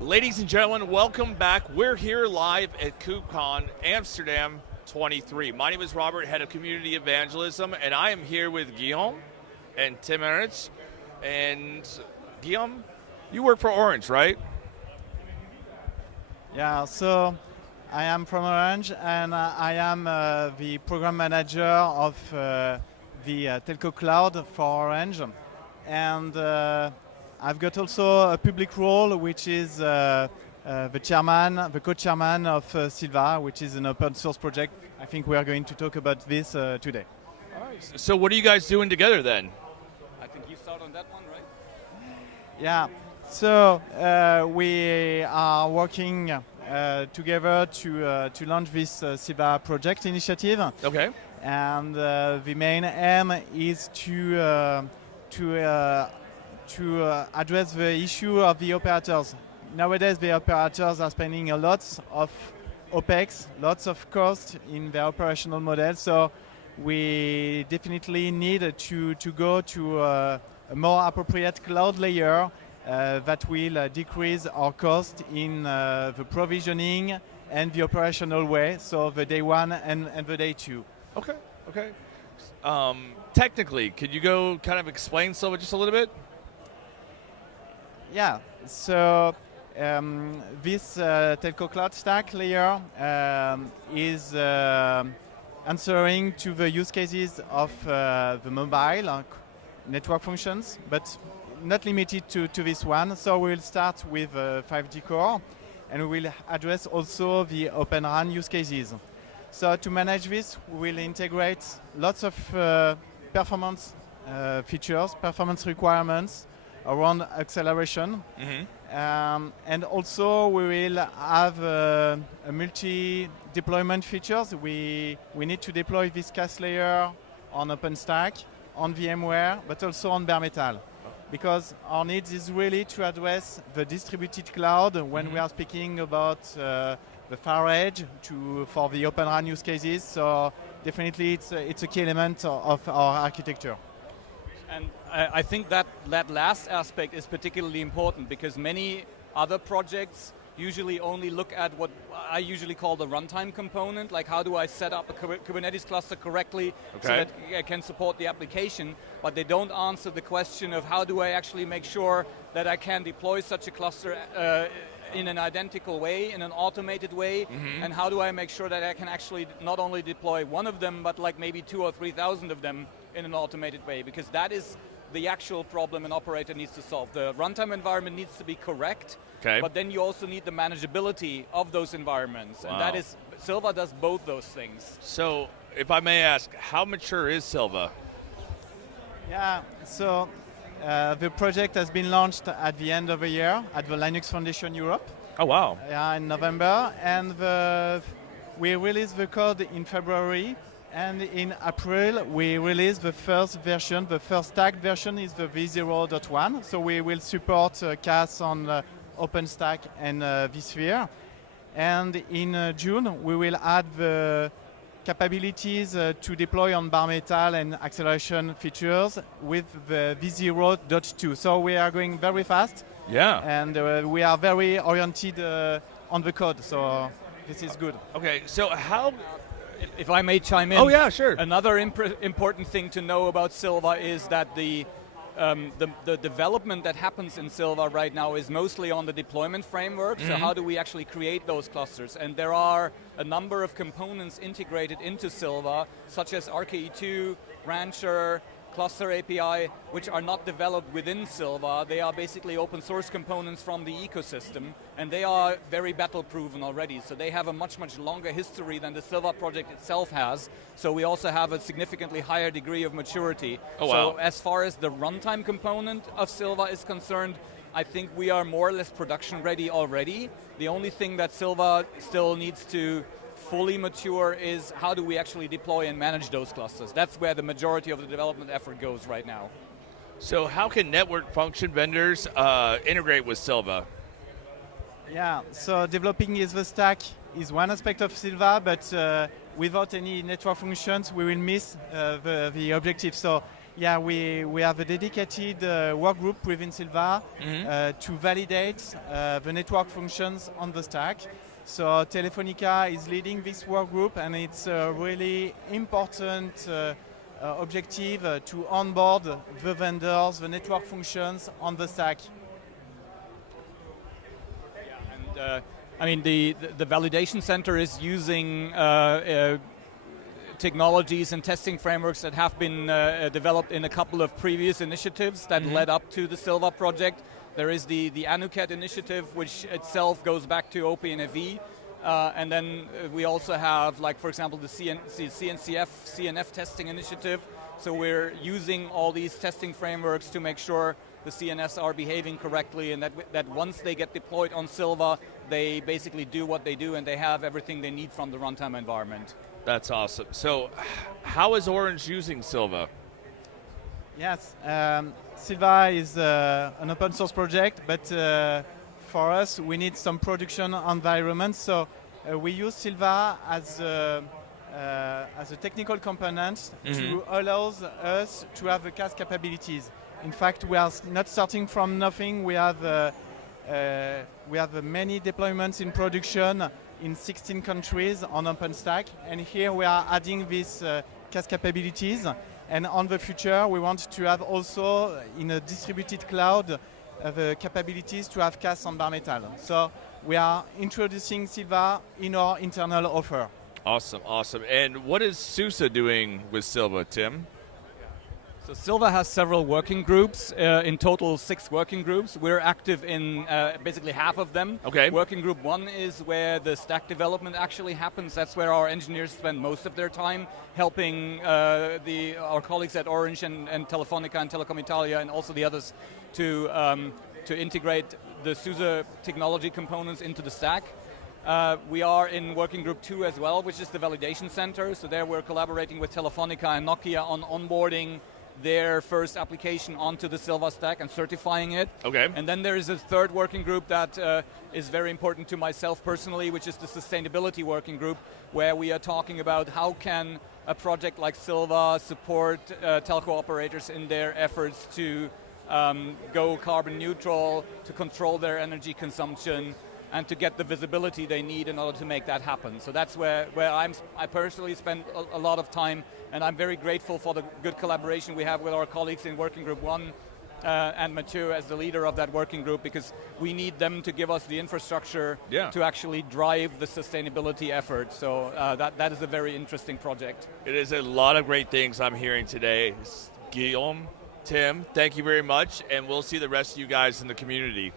Ladies and gentlemen, welcome back. We're here live at KubeCon Amsterdam 23. My name is Robert, head of community evangelism, and I am here with Guillaume and Tim Ernst. And Guillaume, you work for Orange, right? Yeah, so I am from Orange, and I am the program manager of the telco cloud for Orange. And I've got also a public role, which is the co-chairman of Silva, which is an open source project. I think we are going to talk about this today. All right. So what are you guys doing together then? I think you start on that one, right? Yeah, so we are working together to launch this Silva project initiative. Okay. And the main aim is to address the issue of the operators. Nowadays, the operators are spending a lot of OPEX, lots of cost in their operational model. So we definitely need to go to a more appropriate cloud layer that will decrease our cost in the provisioning and the operational way, so the day one and the day two. Okay, okay. Technically, could you go kind of explain Silva just a little bit? Yeah, so this telco cloud stack layer is answering to the use cases of the mobile network functions, but not limited to this one. So we'll start with 5G core, and we will address also the Open RAN use cases. So to manage this, we will integrate lots of performance features, performance requirements around acceleration. Mm-hmm. And also we will have a multi-deployment features. We need to deploy this CAS layer on OpenStack, on VMware, but also on bare metal. Because our needs is really to address the distributed cloud when we are speaking about the far edge for the Open RAN use cases. So definitely it's a key element of our architecture. And I think that last aspect is particularly important because many other projects usually only look at what I usually call the runtime component, like how do I set up a Kubernetes cluster correctly so that I can support the application, but they don't answer the question of how do I actually make sure that I can deploy such a cluster in an identical way, in an automated way, and how do I make sure that I can actually not only deploy one of them, but like maybe 2,000 or 3,000 of them in an automated way, because that is the actual problem an operator needs to solve. The runtime environment needs to be correct, but then you also need the manageability of those environments, and that is, Silva does both those things. So, if I may ask, how mature is Silva? Yeah, so the project has been launched at the end of the year at the Linux Foundation Europe. Oh, wow. Yeah, in November, and we released the code in February. And in April, we released the first version. The first tagged version is the v0.1. So we will support CAS on OpenStack and vSphere. And in June, we will add the capabilities to deploy on bare metal and acceleration features with the v0.2. So we are going very fast. Yeah. And we are very oriented on the code. So this is good. Okay, so how... If I may chime in. Oh yeah, sure. Another important thing to know about Silva is that the development that happens in Silva right now is mostly on the deployment framework. So how do we actually create those clusters? And there are a number of components integrated into Silva, such as RKE2, Rancher, Cluster API, which are not developed within Silva. They are basically open source components from the ecosystem, and they are very battle proven already. So they have a much longer history than the Silva project itself has. So we also have a significantly higher degree of maturity. Oh, wow. So as far as the runtime component of Silva is concerned, I think we are more or less production ready already. The only thing that Silva still needs to fully mature is how do we actually deploy and manage those clusters. That's where the majority of the development effort goes right now. So how can network function vendors integrate with Silva? Yeah, so developing the stack is one aspect of Silva, but without any network functions, we will miss the objective. So Yeah, we have a dedicated work group within Silva to validate the network functions on the stack. So Telefonica is leading this work group, and it's a really important objective to onboard the vendors, the network functions on the stack. And I mean, the validation center is using technologies and testing frameworks that have been developed in a couple of previous initiatives that led up to the Silva project. There is the ANUCAT initiative, which itself goes back to OPNFV. And then we also have, like, for example, the CNF testing initiative. So we're using all these testing frameworks to make sure the CNFs are behaving correctly, and that once they get deployed on Silva, they basically do what they do and they have everything they need from the runtime environment. That's awesome. So how is Orange using Silva? Yes, Silva is an open source project, but for us we need some production environment. So we use Silva as a technical component to allow us to have the CAS capabilities. In fact, we are not starting from nothing. We have many deployments in production in 16 countries on OpenStack, and here we are adding these CAS capabilities. And on the future, we want to have also in a distributed cloud the capabilities to have CAS on bare metal. So we are introducing Silva in our internal offer. Awesome, awesome. And what is SUSE doing with Silva, Tim? So Silva has several working groups, in total 6 working groups. We're active in basically half of them. Okay. Working group 1 is where the stack development actually happens. That's where our engineers spend most of their time, helping our colleagues at Orange and Telefonica and Telecom Italia and also the others to integrate the SUSE technology components into the stack. We are in working group 2 as well, which is the validation center. So there we're collaborating with Telefonica and Nokia on onboarding their first application onto the Silva stack and certifying it. Okay. And then there is a third working group that is very important to myself personally, which is the sustainability working group, where we are talking about how can a project like Silva support telco operators in their efforts to go carbon neutral, to control their energy consumption, and to get the visibility they need in order to make that happen. So that's where I personally spend a lot of time, and I'm very grateful for the good collaboration we have with our colleagues in Working Group 1 and Mathieu as the leader of that working group, because we need them to give us the infrastructure to actually drive the sustainability effort. So that is a very interesting project. It is a lot of great things I'm hearing today. Guillaume, Tim, thank you very much, and we'll see the rest of you guys in the community.